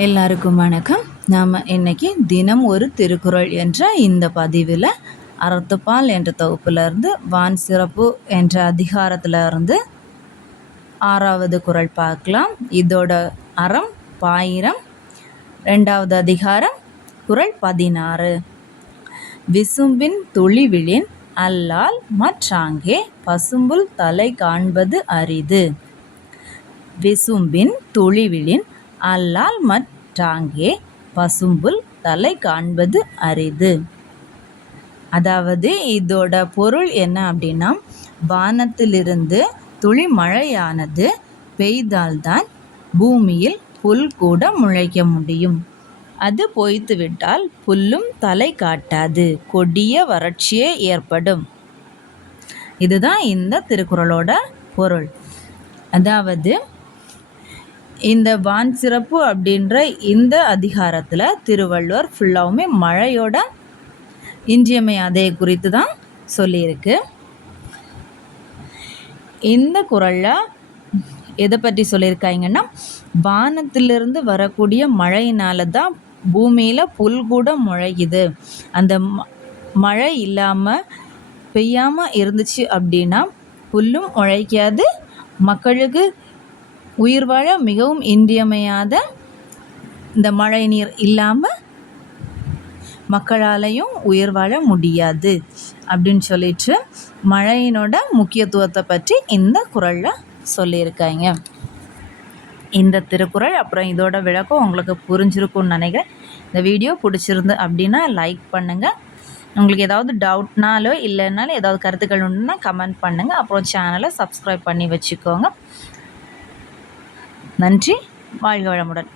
எல்லாருக்கும் வணக்கம். நாம் இன்னைக்கு தினம் ஒரு திருக்குறள் என்ற இந்த பதிவில் அறத்துப்பால் என்ற தொகுப்பிலிருந்து வான் சிறப்பு என்ற அதிகாரத்திலிருந்து 6வது குறள் பார்க்கலாம். இதோட அறம் பாயிரம். 2வது அதிகாரம் குறள் 16. விசும்பின் துளிவிழின் அல்லால் மற்றாங்கே பசும்புல் தலை காண்பது அரிது. விசும்பின் துளிவிழின் அல்லால் மற்றாங்கே பசும்புல் தலை காண்பது அரிது. அதாவது இதோட பொருள் என்ன அப்படின்னா, வானத்திலிருந்து துளி மழையானது பெய்தால்தான் பூமியில் புல் கூட முளைக்க முடியும். அது பொய்த்து விட்டால் புல்லும் தலை காட்டாது, கொடிய வறட்சியே ஏற்படும். இதுதான் இந்த திருக்குறளோட பொருள். அதாவது இந்த வான் சிறப்பு அப்படின்ற இந்த அதிகாரத்தில் திருவள்ளுவர் ஃபுல்லாவுமே மழையோட இன்றியமையாதை குறித்து தான் சொல்லியிருக்கு. இந்த குறளில் எதை பற்றி சொல்லியிருக்காங்கன்னா, வானத்திலிருந்து வரக்கூடிய மழையினால தான் பூமியில் புல் கூட முளைக்குது. அந்த மழை இல்லாமல் பெய்யாமல் இருந்துச்சு அப்படின்னா புல்லும் முளைக்காது, மக்களுக்கு உயிர் வாழ மிகவும் இன்றியமையாத இந்த மழை நீர் இல்லாமல் மக்களாலையும் உயிர் வாழ முடியாது அப்படின்னு சொல்லிட்டு மழையினோட முக்கியத்துவத்தை பற்றி இந்த குறளில் சொல்லியிருக்காங்க. இந்த திருக்குறள் அப்புறம் இதோட விளக்கம் உங்களுக்கு புரிஞ்சிருக்கும்னு நினைக்கிறேன். இந்த வீடியோ பிடிச்சிருந்து அப்படின்னா லைக் பண்ணுங்கள். உங்களுக்கு ஏதாவது டவுட்னாலோ இல்லைனாலும் ஏதாவது கருத்துக்கள் உண்டுன்னா கமெண்ட் பண்ணுங்கள். அப்புறம் சேனலை சப்ஸ்கிரைப் பண்ணி வச்சுக்கோங்க. நன்றி. வாழ்க வளமுடன்.